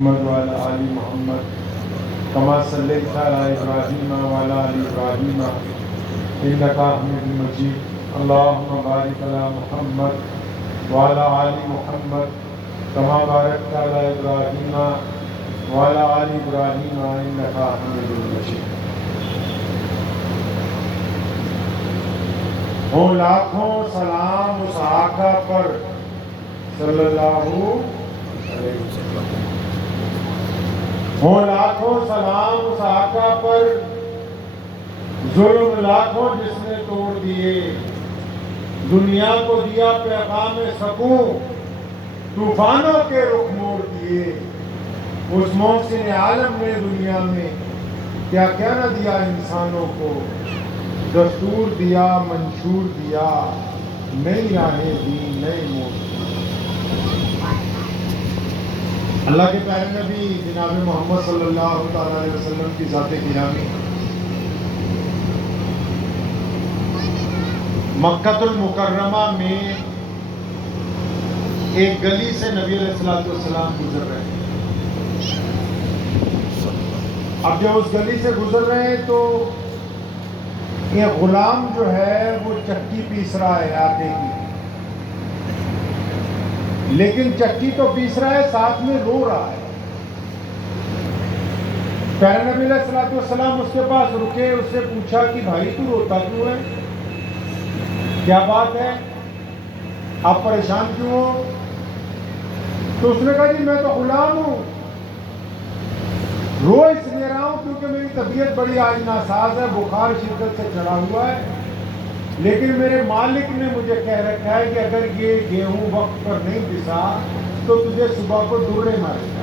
محمد وعلى آل محمد كما صليت على إبراهيم وعلى آل إبراهيم إنك حميد مجيد اللهم بارك على محمد وعلى آل محمد كما باركت على إبراهيم وعلى آل إبراهيم إنك حميد مجيد۔ ہوں لاکھوں سلام اس آقا پر صلی اللہ علیہ وسلم، ہوں لاکھوں سلام اس آقا پر، ظلم لاکھوں جس نے توڑ دیے، دنیا کو دیا پیغام سکون، طوفانوں کے رخ موڑ دیے۔ اس محسن عالم نے دنیا میں کیا کیا نہ دیا انسانوں کو، دستور دیا، منشور دیا، نئی راہیں دی، نئے موڑ۔ اللہ کے پیارے نبی جناب محمد صلی اللہ تعالیٰ علیہ وسلم کی ذات گرامی، مکہ المکرمہ میں ایک گلی سے نبی علیہ السلام گزر رہے ہیں۔ اب جب اس گلی سے گزر رہے ہیں تو یہ غلام جو ہے وہ چکی پیس رہا ہے آٹے کی، لیکن چکی تو پیس رہا ہے، ساتھ میں رو رہا ہے۔ پیارے نبی علیہ السلام اس کے پاس رکے، اس سے پوچھا کہ بھائی تو روتا کیوں ہے، کیا بات ہے، آپ پریشان کیوں ہو؟ تو اس نے کہا جی میں تو غلام ہوں، رو اس لیے رہا ہوں کیونکہ میری طبیعت بڑی آج ناساز ہے، بخار شدت سے چڑھا ہوا ہے، لیکن میرے مالک نے مجھے کہہ رکھا ہے کہ اگر یہ گیہوں وقت پر نہیں پسا تو تجھے صبح کو درے مارے گا۔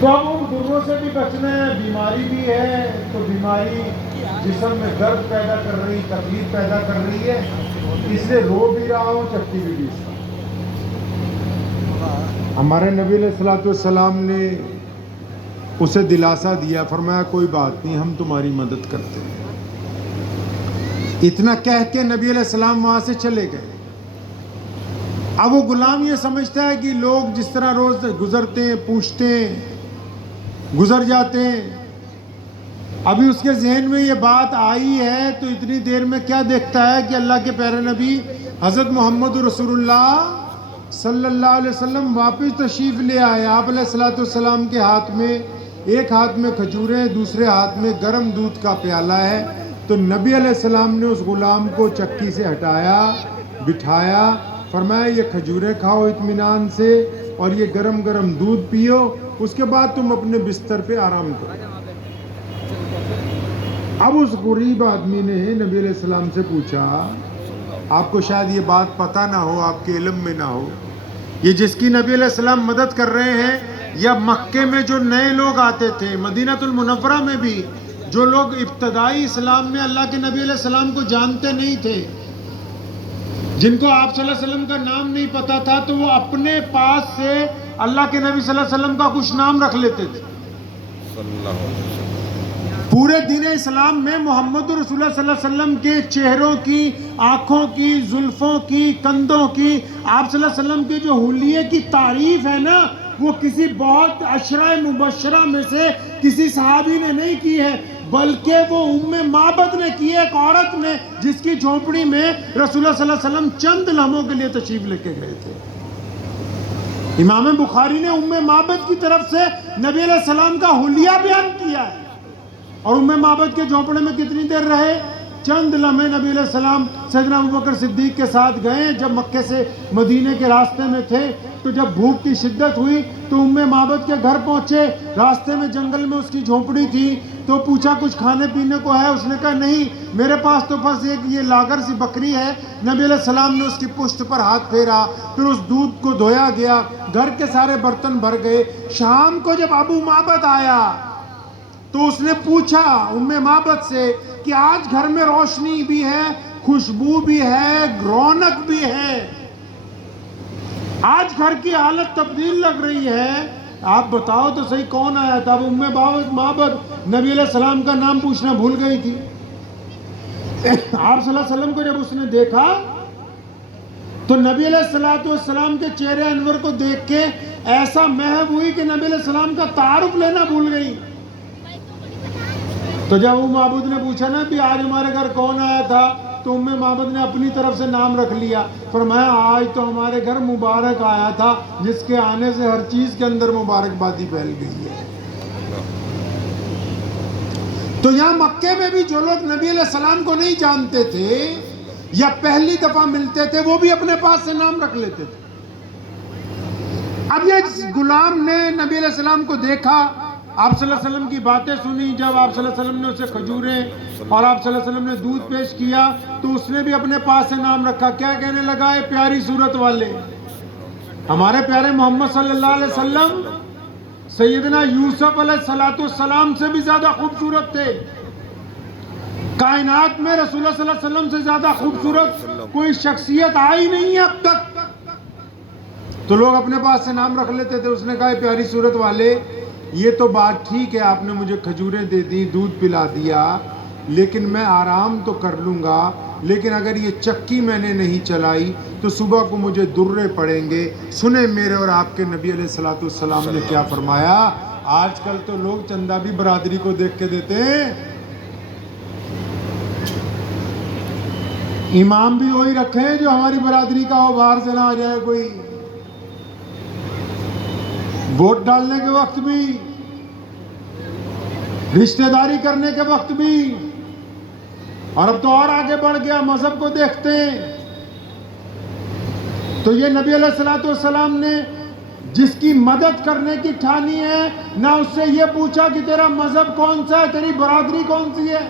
تو اب ان دروں سے بھی بچنا ہے، بیماری بھی ہے، تو بیماری جسم میں درد پیدا کر رہی، تکلیف پیدا کر رہی ہے، اس لیے رو بھی رہا ہوں، چکی بھی پیس رہا ہوں۔ ہمارے نبی علیہ السلام نے اسے دلاسا دیا، فرمایا کوئی بات نہیں، ہم تمہاری مدد کرتے ہیں۔ اتنا کہہ کے نبی علیہ السلام وہاں سے چلے گئے۔ اب وہ غلام یہ سمجھتا ہے کہ لوگ جس طرح روز گزرتے ہیں، پوچھتے ہیں، گزر جاتے ہیں، ابھی اس کے ذہن میں یہ بات آئی ہے تو اتنی دیر میں کیا دیکھتا ہے کہ اللہ کے پیارے نبی حضرت محمد رسول اللہ صلی اللہ علیہ وسلم واپس تشریف لے آئے۔ آپ علیہ السلام کے ہاتھ میں، ایک ہاتھ میں کھجوریں، دوسرے ہاتھ میں گرم دودھ کا پیالہ ہے۔ تو نبی علیہ السلام نے اس غلام کو چکی سے ہٹایا، بٹھایا، فرمایا یہ کھجوریں کھاؤ اطمینان سے اور یہ گرم گرم دودھ پیو، اس کے بعد تم اپنے بستر پہ آرام کرو۔ اب اس غریب آدمی نے نبی علیہ السلام سے پوچھا، آپ کو شاید یہ بات پتہ نہ ہو، آپ کے علم میں نہ ہو، یہ جس کی نبی علیہ السلام مدد کر رہے ہیں، یا مکے میں جو نئے لوگ آتے تھے، مدینہ المنورہ میں بھی جو لوگ ابتدائی اسلام میں اللہ کے نبی علیہ السلام کو جانتے نہیں تھے، جن کو آپ صلی اللہ علیہ وسلم کا نام نہیں پتا تھا، تو وہ اپنے پاس سے اللہ کے نبی صلی اللہ علیہ وسلم کا کچھ نام رکھ لیتے تھے۔ پورے دین اسلام میں محمد رسول اللہ صلی اللہ علیہ وسلم کے چہروں کی، آنکھوں کی، زلفوں کی، کندھوں کی، آپ صلی اللہ علیہ وسلم کے جو حلیے کی تعریف ہے نا، وہ کسی بہت عشرہ مبشرہ میں سے کسی صحابی نے نہیں کی ہے، بلکہ وہ ام معبد نے کی ہے، ایک عورت نے جس کی جھونپڑی میں رسول اللہ صلی اللہ علیہ وسلم چند لمحوں کے لیے تشریف لے کے گئے تھے۔ امام بخاری نے ام معبد کی طرف سے نبی علیہ السلام کا حلیہ بیان کیا ہے، اور ام معبد کے جھونپڑے میں کتنی دیر رہے؟ چند لمحے نبی علیہ السلام سیدنا ابوبکر صدیق کے ساتھ گئے، جب مکے سے مدینے کے راستے میں تھے، تو جب بھوک کی شدت ہوئی تو ام معبد کے گھر پہنچے، راستے میں جنگل میں اس کی جھونپڑی تھی، تو پوچھا کچھ کھانے پینے کو ہے؟ اس نے کہا نہیں، میرے پاس تو بس ایک یہ لاگر سی بکری ہے۔ نبی علیہ السلام نے اس کی پشت پر ہاتھ پھیرا، پھر اس دودھ کو دھویا گیا، گھر کے سارے برتن بھر گئے۔ شام کو جب ابو معبد آیا تو اس نے پوچھا ام معبد سے کہ آج گھر میں روشنی بھی ہے، خوشبو بھی ہے، رونق بھی ہے، آج گھر کی حالت تبدیل لگ رہی ہے، آپ بتاؤ تو صحیح کون آیا تھا؟ اب ام معبد نبی علیہ السلام کا نام پوچھنا بھول گئی تھی۔ آپ صلی اللہ علیہ وسلم کو جب اس نے دیکھا تو نبی علیہ الصلوۃ والسلام کے چہرے انور کو دیکھ کے ایسا محو ہوئی کہ نبی علیہ السلام کا تعارف لینا بھول گئی. تو جب وہ معبود نے پوچھا نا بھی آج ہمارے گھر کون آیا تھا, تو ام معبد نے اپنی طرف سے نام رکھ لیا. فرمایا آج تو ہمارے گھر مبارک آیا تھا جس کے آنے سے ہر چیز کے اندر مبارکبادی پھیل گئی ہے. تو یہاں مکے میں بھی جو لوگ نبی علیہ السلام کو نہیں جانتے تھے یا پہلی دفعہ ملتے تھے, وہ بھی اپنے پاس سے نام رکھ لیتے تھے. اب یہ غلام نے نبی علیہ السلام کو دیکھا, آپ صلی اللہ علیہ وسلم کی باتیں سنی. جب آپ صلی اللہ علیہ وسلم نے اسے کھجوریں اور آپ صلی اللہ علیہ وسلم نے دودھ پیش کیا, تو اس نے بھی اپنے پاس سے نام رکھا. کیا کہنے لگا؟ اے پیاری صورت والے, ہمارے پیارے محمد صلی اللہ علیہ وسلم سیدنا یوسف علیہ السلام سے بھی زیادہ خوبصورت تھے. کائنات میں رسول اللہ صلی اللہ علیہ وسلم سے زیادہ خوبصورت کوئی شخصیت آئی نہیں ہے اب تک. تو لوگ اپنے پاس سے نام رکھ لیتے تھے. اس نے کہا پیاری صورت والے, یہ تو بات ٹھیک ہے, آپ نے مجھے کھجوریں دے دی, دودھ پلا دیا, لیکن میں آرام تو کر لوں گا, لیکن اگر یہ چکی میں نے نہیں چلائی تو صبح کو مجھے درے پڑیں گے. سنیں میرے اور آپ کے نبی علیہ الصلوۃ والسلام نے کیا فرمایا. آج کل تو لوگ چندہ بھی برادری کو دیکھ کے دیتے ہیں. امام بھی وہی رکھے ہیں جو ہماری برادری کا ہو, باہر سے نہ آ جائے کوئی. ووٹ ڈالنے کے وقت بھی, رشتہ داری کرنے کے وقت بھی, اور اب تو اور آگے بڑھ گیا, مذہب کو دیکھتے ہیں. تو یہ نبی علیہ الصلوۃ والسلام نے جس کی مدد کرنے کی ٹھانی ہے, نہ اس سے یہ پوچھا کہ تیرا مذہب کون سا ہے, تیری برادری کون سی ہے.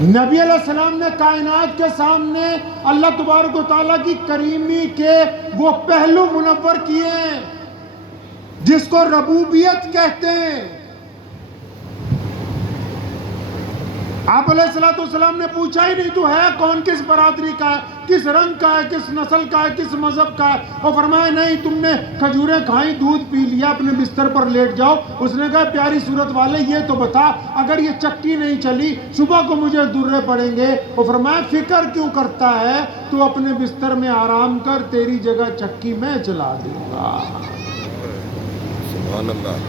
نبی علیہ السلام نے کائنات کے سامنے اللہ تبارک و تعالیٰ کی کریمی کے وہ پہلو منور کیے ہیں جس کو ربوبیت کہتے ہیں. آپ علیہ الصلوۃ والسلام نے پوچھا ہی نہیں تو ہے کون, کس برادری کا ہے, کس رنگ کا ہے, کس نسل کا ہے, کس مذہب کا ہے. اور فرمایا نہیں, تم نے کھجوریں کھائیں, دودھ پی لیا, اپنے بستر پر لیٹ جاؤ. اس نے کہا پیاری صورت والے, یہ تو بتا, اگر یہ چکی نہیں چلی صبح کو مجھے درے پڑیں گے. اور فرمایا فکر کیوں کرتا ہے, تو اپنے بستر میں آرام کر, تیری جگہ چکی میں چلا دوں گا. سبحان اللہ.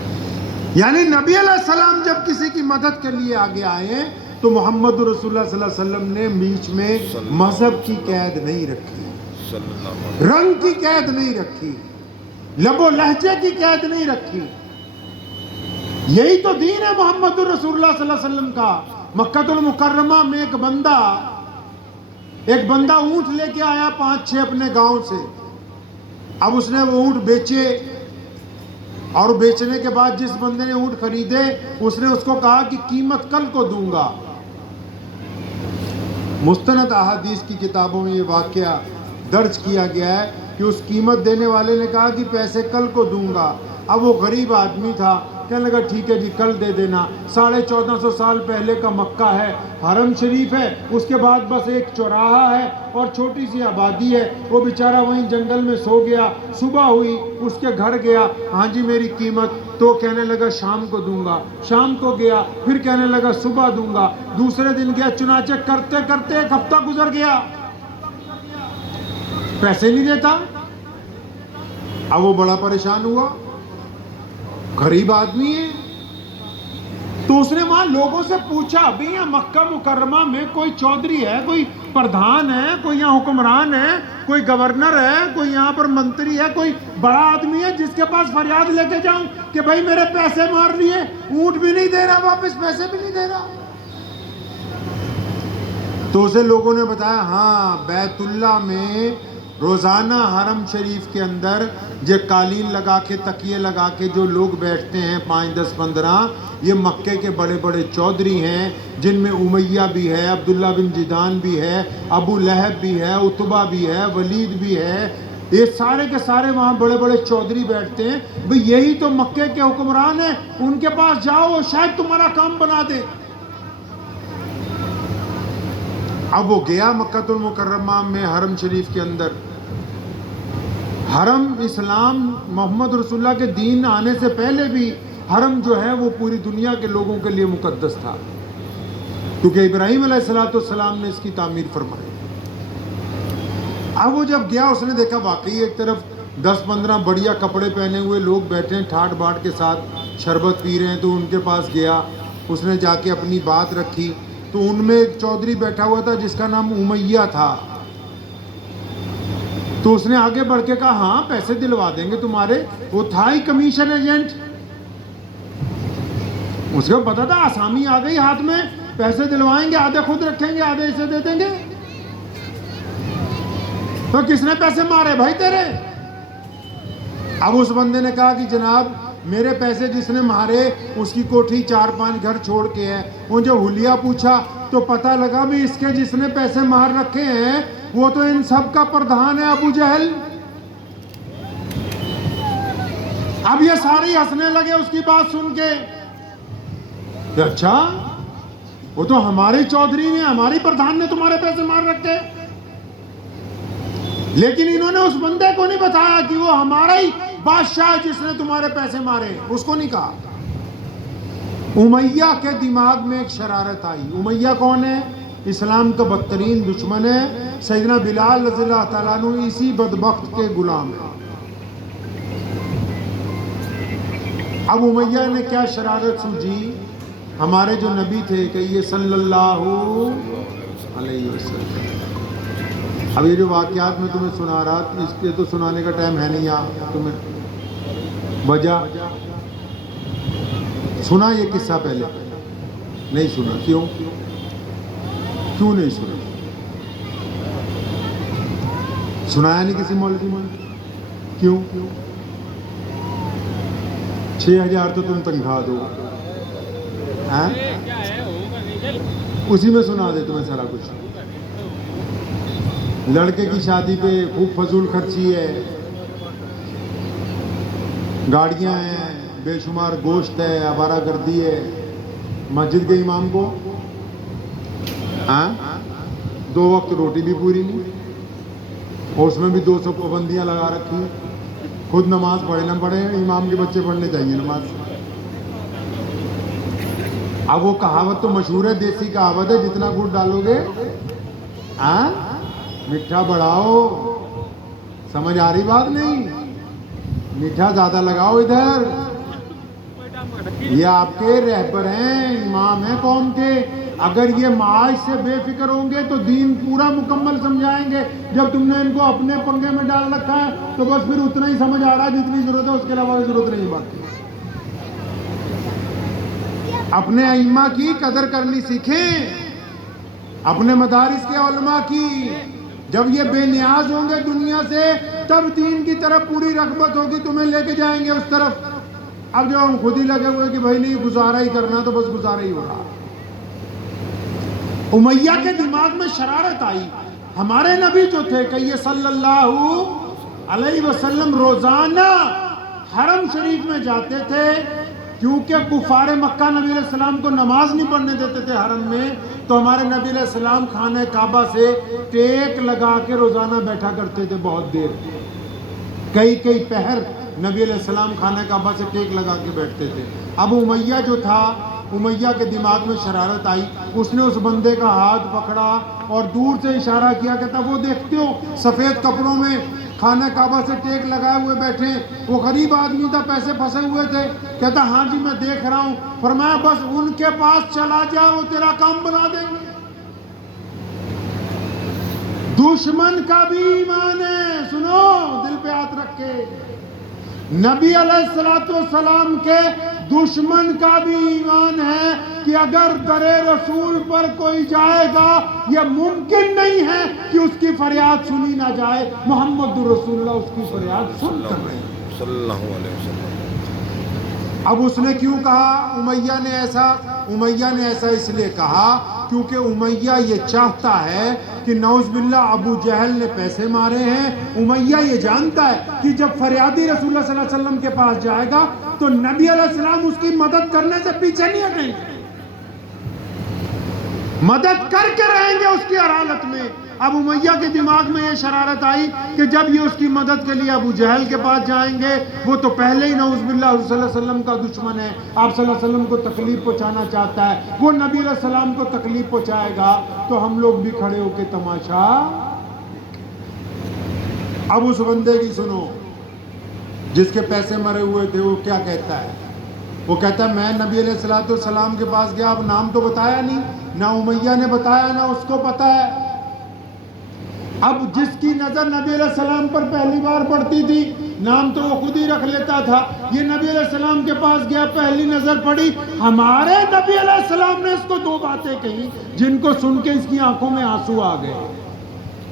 یعنی نبی علیہ السلام جب کسی کی مدد کے لیے آگے آئے تو محمد رسول اللہ صلی اللہ علیہ وسلم نے بیچ میں مذہب کی قید نہیں رکھی, رنگ کی قید نہیں رکھی, لب و لہجے کی قید نہیں رکھی. یہی تو دین ہے محمد رسول اللہ صلی اللہ علیہ وسلم کا. مکہ المکرمہ میں ایک بندہ اونٹ لے کے آیا 5-6 اپنے گاؤں سے. اب اس نے وہ اونٹ بیچے, اور بیچنے کے بعد جس بندے نے اونٹ خریدے اس نے اس کو کہا کہ قیمت کل کو دوں گا. مستند احادیث کی کتابوں میں یہ واقعہ درج کیا گیا ہے کہ اس قیمت دینے والے نے کہا کہ پیسے کل کو دوں گا. اب وہ غریب آدمی تھا, کہنے لگا ٹھیک ہے جی کل دے دینا. 1450 سال پہلے کا مکہ ہے, حرم شریف ہے, اس کے بعد بس ایک چوراہا ہے اور چھوٹی سی آبادی ہے. وہ بیچارہ وہیں جنگل میں سو گیا. صبح ہوئی, اس کے گھر گیا, ہاں جی میری قیمت. تو کہنے لگا شام کو دوں گا. شام کو گیا, پھر کہنے لگا صبح دوں گا. دوسرے دن گیا, چنانچہ کرتے کرتے 1 ہفتہ گزر گیا, پیسے نہیں دیتا. اب وہ بڑا پریشان ہوا, غریب آدمی ہے. تو اس نے وہاں لوگوں سے پوچھا, بھئی یہاں مکہ مکرمہ میں کوئی چودھری ہے, کوئی پردھان ہے, کوئی یہاں حکمران ہے, کوئی گورنر ہے, کوئی یہاں پر منتری ہے, کوئی بڑا آدمی ہے جس کے پاس فریاد لے کے جاؤں کہ بھئی میرے پیسے مار لیے, اونٹ بھی نہیں دے رہا, واپس پیسے بھی نہیں دے رہا. تو اسے لوگوں نے بتایا ہاں بیت اللہ میں روزانہ حرم شریف کے اندر یہ قالین لگا کے, تکیے لگا کے جو لوگ بیٹھتے ہیں 5, 10, 15, یہ مکے کے بڑے بڑے چودھری ہیں, جن میں امیہ بھی ہے, عبداللہ بن جدان بھی ہے, ابو لہب بھی ہے, عتبہ بھی ہے, ولید بھی ہے. یہ سارے کے سارے وہاں بڑے بڑے چودھری بیٹھتے ہیں. بھئی یہی تو مکے کے حکمران ہیں, ان کے پاس جاؤ, وہ شاید تمہارا کام بنا دے. اب وہ گیا مکہ المکرمہ میں حرم شریف کے اندر. حرم اسلام محمد رسول اللہ کے دین آنے سے پہلے بھی حرم جو ہے وہ پوری دنیا کے لوگوں کے لیے مقدس تھا, کیونکہ ابراہیم علیہ السلام نے اس کی تعمیر فرمائی. اب وہ جب گیا اس نے دیکھا واقعی ایک طرف 10-15 بڑھیا کپڑے پہنے ہوئے لوگ بیٹھے ہیں ٹھاٹ باٹ کے ساتھ شربت پی رہے ہیں، تو ان کے پاس گیا، اس نے جا کے اپنی بات رکھی، تو ان میں ایک چودھری بیٹھا ہوا تھا جس کا نام امیہ تھا، تو اس نے آگے بڑھ کے کہا ہاں پیسے دلوا دیں گے تمہارے، وہ تھا ہی کمیشن ایجنٹ، اس کو پتا تھا آسامی آ گئی ہاتھ میں، پیسے دلوائیں گے، آدھے خود رکھیں گے آدھے اسے دے دیں گے، تو کس نے پیسے مارے بھائی تیرے؟ اب اس بندے نے کہا کہ جناب میرے پیسے جس نے مارے اس کی کوٹھی 4-5 گھر چھوڑ کے ہے، وہ جو حلیہ پوچھا تو پتہ لگا بھی اس کے جس نے پیسے مار رکھے ہیں وہ تو ان سب کا پردھان ہے ابو جہل۔ اب یہ سارے ہنسنے لگے اس کی بات سن کے کہ اچھا وہ تو ہماری چودھری نے ہماری پردھان نے تمہارے پیسے مار رکھے، لیکن انہوں نے اس بندے کو نہیں بتایا کہ وہ ہمارا ہی بادشاہ ہے جس نے تمہارے پیسے مارے، اس کو نہیں کہا۔ امیہ کے دماغ میں ایک شرارت آئی۔ امیہ کون ہے؟ اسلام کا بدترین دشمن ہے، سیدنا بلال رضی اللہ تعالیٰ عنہ اسی بدبخت کے غلام ہے۔ اب امیہ نے کیا شرارت سوچی، ہمارے جو نبی تھے کہ یہ صلی اللہ علیہ وسلم، اب یہ جو واقعات میں تمہیں سنا رہا اس کے تو سنانے کا ٹائم ہے نہیں، یہاں تمہیں وجہ سنا یہ قصہ پہلے نہیں سنا، کیوں نہیں سنا؟ سنایا نہیں کسی مولوی میں؟ کیوں؟ 6,000 تو تم تنخواہ دو، اسی میں سنا دے تمہیں سارا کچھ۔ لڑکے کی شادی پہ خوب فضول خرچی ہے، گاڑیاں ہیں، بے شمار گوشت ہے، آوارہ گردی ہے، مسجد کے امام کو 2 وقت روٹی بھی پوری نہیں، اور اس میں بھی 200 پابندیاں لگا رکھی ہیں، خود نماز پڑھے نہ پڑھے امام کے بچے پڑھنے چاہیے نماز۔ اب وہ کہاوت تو مشہور ہے، دیسی کہاوت ہے، جتنا گڑ ڈالو گے میٹھا بڑھاؤ، سمجھ آ رہی بات نہیں؟ میٹھا زیادہ لگاؤ ادھر۔ یہ آپ کے رہبر ہیں، امام ہیں قوم کے، اگر یہ معاش سے بے فکر ہوں گے تو دین پورا مکمل سمجھائیں گے۔ جب تم نے ان کو اپنے پنگے میں ڈال رکھا ہے تو بس پھر اتنا ہی سمجھ آ رہا ہے جتنی ضرورت ہے، اس کے علاوہ ضرورت نہیں باقی۔ اپنے ائمہ کی قدر کرنی سیکھیں، اپنے مدارس کے علماء کی۔ جب یہ بے نیاز ہوں گے دنیا سے تب دین کی طرف پوری رغبت ہوگی، تمہیں لے کے جائیں گے اس طرف۔ اب جو ہم خود ہی لگے ہوئے کہ بھائی نہیں گزارا ہی کرنا تو بس گزارا ہی ہو رہا۔ امیہ کے دماغ میں شرارت آئی، ہمارے نبی جو تھے کہ یہ صلی اللہ علیہ وسلم روزانہ حرم شریف میں جاتے تھے، کیونکہ کفار مکہ نبی علیہ السلام کو نماز نہیں پڑھنے دیتے تھے حرم میں، تو ہمارے نبی علیہ السلام خانہ کعبہ سے ٹیک لگا کے روزانہ بیٹھا کرتے تھے بہت دیر، کئی پہر نبی علیہ السلام خانہ کعبہ سے ٹیک لگا کے بیٹھتے تھے۔ اب امیہ جو تھا، امیہ کے دماغ میں شرارت آئی، اس نے اس بندے کا ہاتھ پکڑا اور دور سے اشارہ کیا، کہتا وہ دیکھتے ہو سفید کپڑوں میں خانہ کعبہ سے ٹیک لگائے ہوئے بیٹھے، وہ غریب آدمی تھا، پیسے پھنسے ہوئے تھے، کہتا ہاں جی میں دیکھ رہا ہوں۔ فرمایا بس ان کے پاس چلا جا، وہ تیرا کام بنا دیں گے۔ دشمن کا بھی ایمان ہے، سنو دل پہ ہاتھ رکھ کے، نبی علیہ السلام کے دشمن کا بھی ایمان ہے کہ اگر در رسول پر کوئی جائے گا یہ ممکن نہیں ہے کہ اس کی فریاد سنی نہ جائے۔ محمد رسول اللہ اس کی فریاد سن کر رہے ہیں صلی اللہ علیہ وسلم۔ اب اس نے کیوں کہا امیہ نے ایسا اس لیے کہا کیونکہ امیہ یہ چاہتا ہے کہ نعوذ باللہ ابو جہل نے پیسے مارے ہیں۔ امیہ یہ جانتا ہے کہ جب فریادی رسول اللہ صلی اللہ علیہ وسلم کے پاس جائے گا تو نبی علیہ السلام اس کی مدد کرنے سے پیچھے نہیں ہٹیں گے، مدد کر کے رہیں گے اس کی ہر حالت میں۔ اب امیہ کے دماغ میں یہ شرارت آئی کہ جب یہ اس کی مدد کے لیے ابو جہل کے پاس جائیں گے، وہ تو پہلے ہی نعوذ باللہ صلی اللہ علیہ وسلم کا دشمن ہے، آپ صلی اللہ علیہ وسلم کو تکلیف پہنچانا چاہتا ہے، وہ نبی علیہ السلام کو تکلیف پہنچائے گا تو ہم لوگ بھی کھڑے ہو کے تماشا۔ اب اس بندے کی سنو جس کے پیسے مرے ہوئے تھے، وہ کیا کہتا ہے؟ وہ کہتا ہے میں نبی علیہ الصلوۃ والسلام کے پاس گیا، اب نام تو بتایا نہیں، نہ امیہ نے بتایا نہ اس کو پتا ہے۔ اب جس کی نظر نبی علیہ السلام پر پہلی بار پڑتی تھی، نام تو وہ خود ہی رکھ لیتا تھا، یہ نبی علیہ السلام کے پاس گیا، پہلی نظر پڑی، ہمارے نبی علیہ السلام نے اس کو دو باتیں کہیں جن کو سن کے اس کی آنکھوں میں آنسو آ گئے۔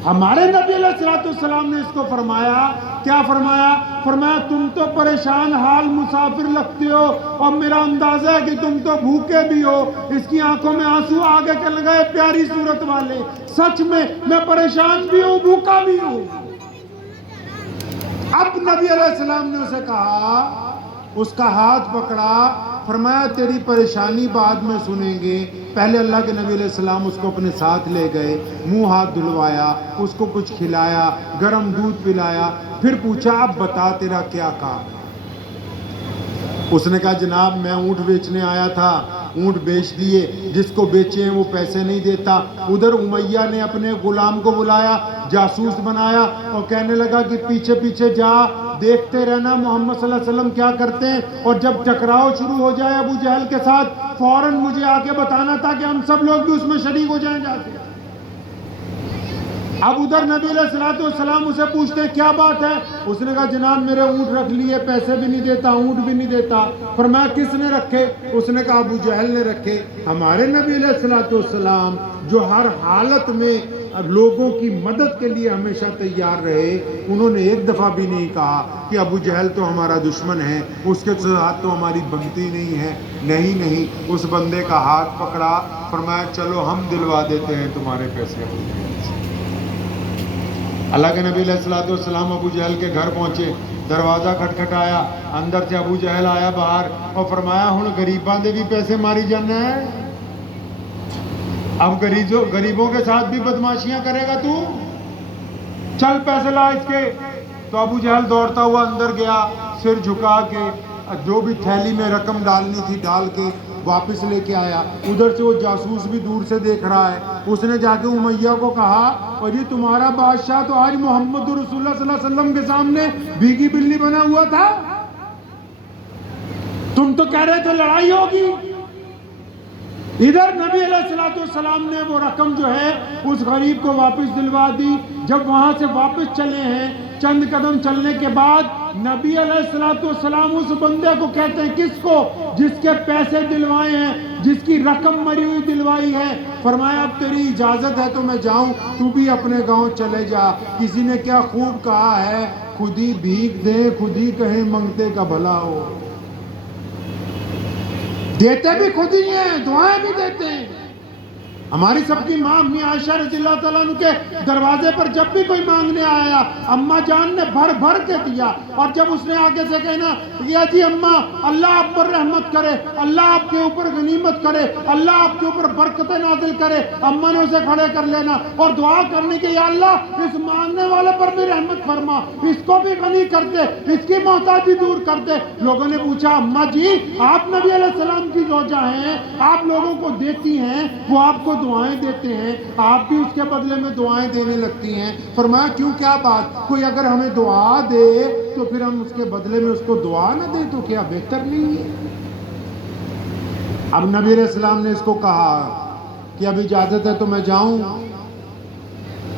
ہمارے نبی علیہ السلام نے اس کو فرمایا، کیا فرمایا؟ فرمایا تم تو پریشان حال مسافر لگتے ہو اور میرا اندازہ ہے کہ تم تو بھوکے بھی ہو۔ اس کی آنکھوں میں آنسو آگے کر لگائے، پیاری صورت والے، سچ میں پریشان بھی ہوں، بھوکا بھی ہوں۔ اب نبی علیہ السلام نے اسے کہا، اس کا ہاتھ پکڑا، فرمایا تیری پریشانی بعد میں سنیں گے، پہلے اللہ کے نبی علیہ السلام اس کو اپنے ساتھ لے گئے، منہ ہاتھ دھلوایا، اس کو کچھ کھلایا، گرم دودھ پلایا، پھر پوچھا اب بتا تیرا کیا کام؟ اس نے کہا جناب میں اونٹ بیچنے آیا تھا، اونٹ بیچ دیے، جس کو بیچے ہیں وہ پیسے نہیں دیتا۔ ادھر امیہ نے اپنے غلام کو بلایا، جاسوس بنایا اور کہنے لگا کہ پیچھے پیچھے جا، دیکھتے رہنا محمد صلی اللہ علیہ وسلم کیا کرتے ہیں، اور جب ٹکراؤ شروع ہو جائے ابو جہل کے ساتھ فوراً مجھے آ کے بتانا تھا کہ ہم سب لوگ بھی اس میں شریک ہو جائیں جا کے۔ اب ادھر نبی علیہ السلام اسے پوچھتے ہیں کیا بات ہے؟ اس نے کہا جناب میرے اونٹ رکھ لیے، پیسے بھی نہیں دیتا، اونٹ بھی نہیں دیتا۔ فرمایا کس نے رکھے؟ اس نے کہا ابو جہل نے رکھے۔ ہمارے نبی علیہ السلام جو ہر حالت میں لوگوں کی مدد کے لیے ہمیشہ تیار رہے، انہوں نے ایک دفعہ بھی نہیں کہا کہ ابو جہل تو ہمارا دشمن ہے، اس کے ساتھ تو ہماری بنتی نہیں ہے۔ نہیں، اس بندے کا ہاتھ پکڑا، فرمایا چلو ہم دلوا دیتے ہیں تمہارے پیسے۔ اللہ کے نبی علیہ السلام ابو جہل کے گھر پہنچے، دروازہ کھٹکھٹایا، اندر سے ابو جہل آیا باہر اور فرمایا ہن غریباں دے بھی پیسے ماری جانا ہے؟ اب غریبوں کے ساتھ بھی بدماشیاں کرے گا تو؟ چل پیسے لا اس کے۔ تو ابو جہل دوڑتا ہوا اندر گیا، سر جھکا کے جو بھی تھیلی میں رقم ڈالنی تھی ڈال کے واپس لے کے آیا۔ ادھر سے وہ جاسوس بھی دور سے دیکھ رہا ہے۔ اس نے جا کے امیہ کو کہا اور جی تمہارا بادشاہ تو آج محمد رسول اللہ صلی اللہ علیہ وسلم کے سامنے بھیگی بلی بنا ہوا تھا، تم تو کہہ رہے تھے لڑائی ہوگی۔ ادھر نبی علیہ السلام نے وہ رقم جو ہے اس غریب کو واپس دلوا دی۔ جب وہاں سے واپس چلے ہیں، چند قدم چلنے کے بعد نبی علیہ السلام اس بندے کو کہتے ہیں، کس کو؟ جس کے پیسے دلوائے ہیں، جس کی رقم مری ہوئی دلوائی ہے۔ فرمایا اب تیری اجازت ہے تو میں جاؤں، تو بھی اپنے گاؤں چلے جا۔ کسی نے کیا خوب کہا ہے، خود ہی بھیک دیں خود ہی کہیں منگتے کا بھلا ہو۔ دیتے بھی خود ہی ہیں، دعائیں بھی دیتے ہیں۔ ہماری سب کی ماں امی عائشہ رضی اللہ تعالیٰ عنہ کے دروازے پر جب بھی کوئی مانگنے آیا، اماں جان نے بھر بھر کے دیا، اور جب اس نے آگے سے کہنا یا جی اماں اللہ آپ پر رحمت کرے، اللہ آپ کے اوپر غنیمت کرے، اللہ آپ کے اوپر برکتیں نازل کرے، اماں نے اسے کھڑے کر لینا اور دعا کرنی کہ یا اللہ اس مانگنے والے پر بھی رحمت فرما، اس کو بھی غنی کر دے، اس کی محتاجی دور کر دے۔ لوگوں نے پوچھا اماں جی آپ نبی علیہ السلام کی زوجہ ہیں، آپ لوگوں کو دیتی ہیں، وہ آپ کو دعائیں دیتے ہیں، آپ بھی اس کے بدلے میں دعائیں دینے لگتی ہیں۔ فرمایا کیوں، کیا بات؟ کوئی اگر ہمیں دعا دے تو پھر ہم اس کے بدلے میں اس کو دعا نہ دیں تو کیا بہتر نہیں ہے؟ اب نبی علیہ السلام نے اس کو کہا کہ اب اجازت ہے تو میں جاؤں۔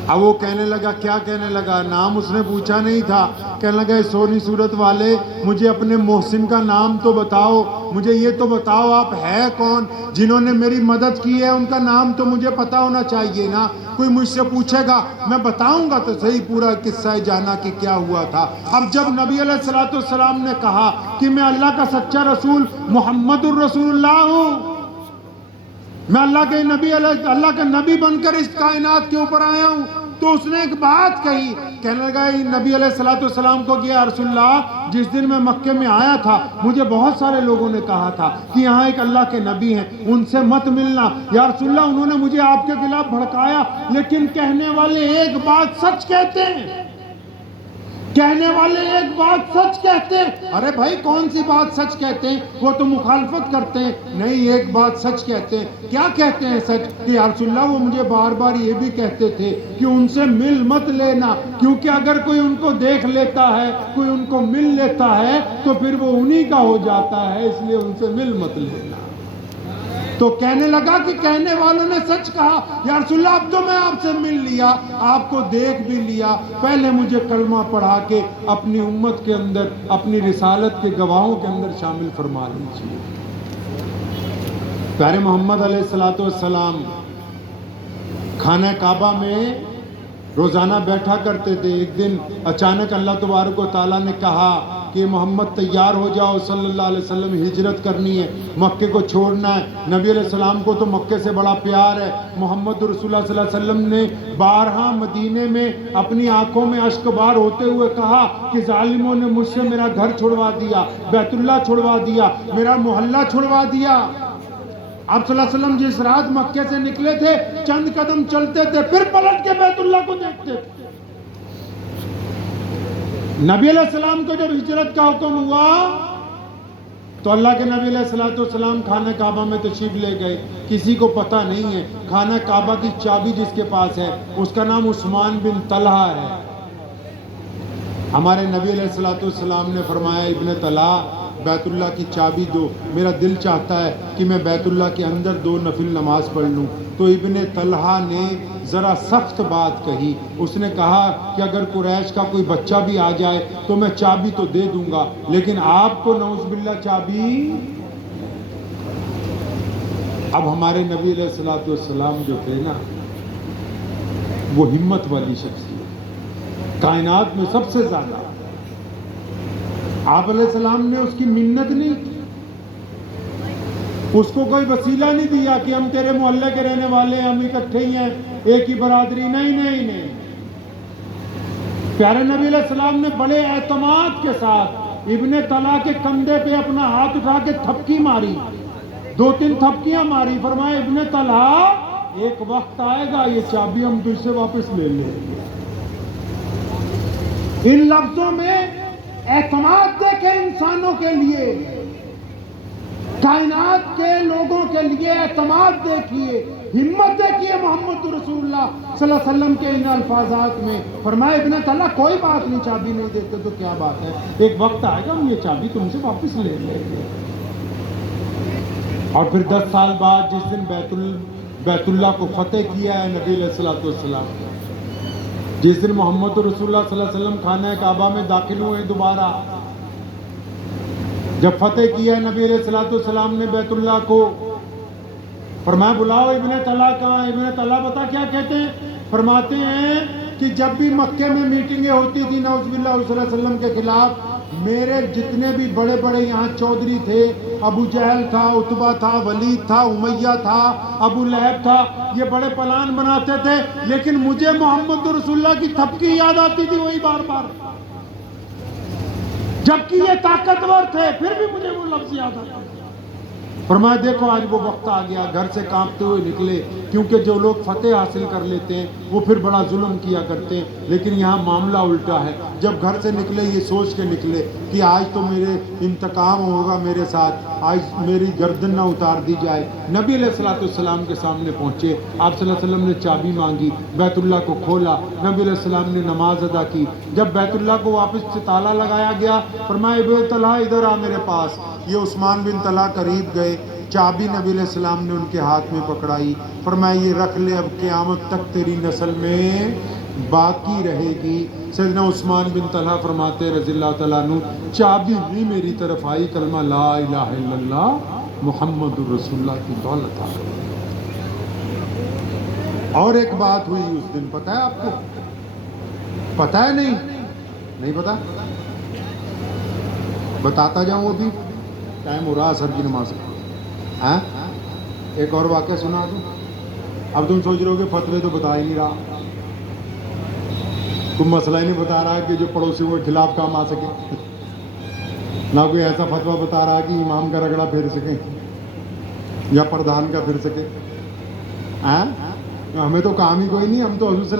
اب وہ کہنے لگا، کیا کہنے لگا؟ نام اس نے پوچھا نہیں تھا، کہنے لگا سونی صورت والے مجھے اپنے محسن کا نام تو بتاؤ، مجھے یہ تو بتاؤ آپ ہے کون؟ جنہوں نے میری مدد کی ہے ان کا نام تو مجھے پتا ہونا چاہیے نا۔ کوئی مجھ سے پوچھے گا میں بتاؤں گا تو صحیح پورا قصہ جانا کہ کیا ہوا تھا۔ اب جب نبی علیہ السلام نے کہا کہ میں اللہ کا سچا رسول محمد الرسول اللہ ہوں، میں اللہ کا نبی بن کر اس کائنات کے اوپر آیا ہوں، تو اس نے ایک بات کہی، کہنے لگا نبی علیہ السلام کو کہ یا رسول اللہ جس دن میں مکے میں آیا تھا مجھے بہت سارے لوگوں نے کہا تھا کہ یہاں ایک اللہ کے نبی ہیں، ان سے مت ملنا۔ یا رسول اللہ انہوں نے مجھے آپ کے خلاف بھڑکایا، لیکن کہنے والے ایک بات سچ کہتے ہیں، کہنے والے ایک بات سچ کہتے ہیں. ارے بھائی کون سی بات سچ کہتے ہیں؟ وہ تو مخالفت کرتے ہیں. نہیں، ایک بات سچ کہتے ہیں. کیا کہتے ہیں سچ؟ کہ یا رسول اللہ وہ مجھے بار بار یہ بھی کہتے تھے کہ ان سے مل مت لینا، کیونکہ اگر کوئی ان کو دیکھ لیتا ہے، کوئی ان کو مل لیتا ہے تو پھر وہ انہی کا ہو جاتا ہے، اس لیے ان سے مل مت لینا. تو کہنے لگا کہ کہنے والوں نے سچ کہا. یا رسول اللہ اب تو میں آپ سے مل لیا، آپ کو دیکھ بھی لیا، پہلے مجھے کلمہ پڑھا کے اپنی امت کے اندر، اپنی رسالت کے گواہوں کے اندر شامل فرما لیجیے. پیارے محمد علیہ السلام خانہ کعبہ میں روزانہ بیٹھا کرتے تھے. ایک دن اچانک اللہ تبارک و تعالیٰ نے کہا کہ محمد تیار ہو جاؤ، صلی اللہ علیہ وسلم ہجرت کرنی ہے، مکے کو چھوڑنا ہے. نبی علیہ السلام کو تو مکے سے بڑا پیار ہے. محمد رسول اللہ صلی اللہ علیہ وسلم نے بارہا مدینے میں اپنی آنکھوں میں اشک بار ہوتے ہوئے کہا کہ ظالموں نے مجھ سے میرا گھر چھڑوا دیا، بیت اللہ چھڑوا دیا، میرا محلہ چھڑوا دیا. آپ صلی اللہ علیہ وسلم جس رات مکے سے نکلے تھے، چند قدم چلتے تھے، پھر پلٹ کے بیت اللہ کو دیکھتے تھے. نبی علیہ السلام کو جب ہجرت کا حکم ہوا تو اللہ کے نبی علیہ السلام خانہ کعبہ میں تشریف لے گئے. کسی کو پتہ نہیں ہے. خانہ کعبہ کی چابی جس کے پاس ہے اس کا نام عثمان بن طلحہ ہے. ہمارے نبی علیہ السلام نے فرمایا ابن طلحہ بیت اللہ کی چابی دو، میرا دل چاہتا ہے کہ میں بیت اللہ کے اندر 2 نفل نماز پڑھ لوں. تو ابن طلحہ نے ذرا سخت بات کہی. اس نے کہا کہ اگر قریش کا کوئی بچہ بھی آ جائے تو میں چابی تو دے دوں گا، لیکن آپ کو نعوذ باللہ چابی. اب ہمارے نبی علیہ السلام جو تھے نا، وہ ہمت والی شخصیت، کائنات میں سب سے زیادہ. آپ علیہ السلام نے اس کی منت نہیں کی، اس کو کوئی وسیلہ نہیں دیا کہ ہم تیرے محلے کے رہنے والے ہیں، ہم اکٹھے ہی ہیں، ایک ہی برادری. نہیں. پیارے نبی علیہ السلام نے بڑے اعتماد کے ساتھ ابن طلحہ کے کندھے پہ اپنا ہاتھ اٹھا کے تھپکی ماری، 2-3 تھپکیاں ماری. فرمایا ابن طلحہ ایک وقت آئے گا یہ چابی ہم تجھ سے واپس لے لیں گے. ان لفظوں میں اعتماد دیکھیں انسانوں کے لیے، کائنات کے لوگوں کے لیے اعتماد دیکھیے، ہمت دیکھیے محمد رسول اللہ صلی اللہ علیہ وسلم کے ان الفاظات میں. فرمایا ابن طلحہ کوئی بات نہیں، چابی نہیں دیتے تو کیا بات ہے، ایک وقت آئے گا ہم یہ چابی تم سے واپس لے لیں گے. اور پھر 10 سال بعد جس دن بیت اللہ کو فتح کیا ہے نبی علیہ السلام، جس دن محمد رسول اللہ صلی اللہ علیہ وسلم خانہ کعبہ میں داخل ہوئے دوبارہ، جب فتح کیا نبی علیہ السلام نے بیت اللہ کو، فرمایا بلاؤ ابن طلحہ کہاں. ابن طلحہ بتا کیا کہتے ہیں؟ فرماتے ہیں کہ جب بھی مکے میں میٹنگیں ہوتی تھی نعوذ باللہ صلی اللہ علیہ وسلم کے خلاف، میرے جتنے بھی بڑے بڑے یہاں چودھری تھے، ابو جہل تھا، عتبہ تھا، ولید تھا، امیہ تھا، ابو لہب تھا، یہ بڑے پلان بناتے تھے، لیکن مجھے محمد رسول اللہ کی تھپکی یاد آتی تھی وہی بار بار، جبکہ یہ طاقتور تھے پھر بھی مجھے وہ لفظ یاد آتا. فرمایا دیکھو آج وہ وقت آ گیا، گھر سے کانپتے ہوئے نکلے، کیونکہ جو لوگ فتح حاصل کر لیتے ہیں وہ پھر بڑا ظلم کیا کرتے ہیں، لیکن یہاں معاملہ الٹا ہے. جب گھر سے نکلے یہ سوچ کے نکلے کہ آج تو میرے انتقام ہوگا میرے ساتھ، آج میری گردن نہ اتار دی جائے. نبی علیہ السلام کے سامنے پہنچے، آپ صلی اللہ علیہ وسلم نے چابی مانگی، بیت اللہ کو کھولا، نبی علیہ السلام نے نماز ادا کی. جب بیت اللہ کو واپس سے تالا لگایا گیا، فرمایا ابن طلحہ ادھر آ میرے پاس. یہ عثمان بن طلحہ قریب گئے، چابی نبی علیہ السلام نے ان کے ہاتھ میں پکڑائی. فرمایا یہ رکھ لے، اب قیامت تک تیری نسل میں باقی رہے گی. سیدنا عثمان بن طلحہ فرماتے رضی اللہ تعالیٰ عنہ، چابی ہی میری طرف آئی، کلمہ لا الہ الا اللہ محمد رسول اللہ کی دولت آ گئی. اور ایک بات ہوئی اس دن، پتہ ہے آپ کو؟ پتہ ہے نہیں پتہ؟ بتاتا جاؤں ابھی، ٹائم ہو رہا اثر کی نماز. ہاں ایک اور واقعہ سنا دوں. اب تم سوچ رہے ہو کہ فتوے تو بتا ہی نہیں رہا، کوئی مسئلہ ہی نہیں بتا رہا کہ جو پڑوسیوں کے خلاف کام آ سکے، نہ کوئی ایسا فتویٰ بتا رہا کہ امام کا رگڑا پھیر سکیں یا پردھان کا پھر سکے. ہمیں تو کام ہی کوئی نہیں، ہم تو حضور صلی اللہ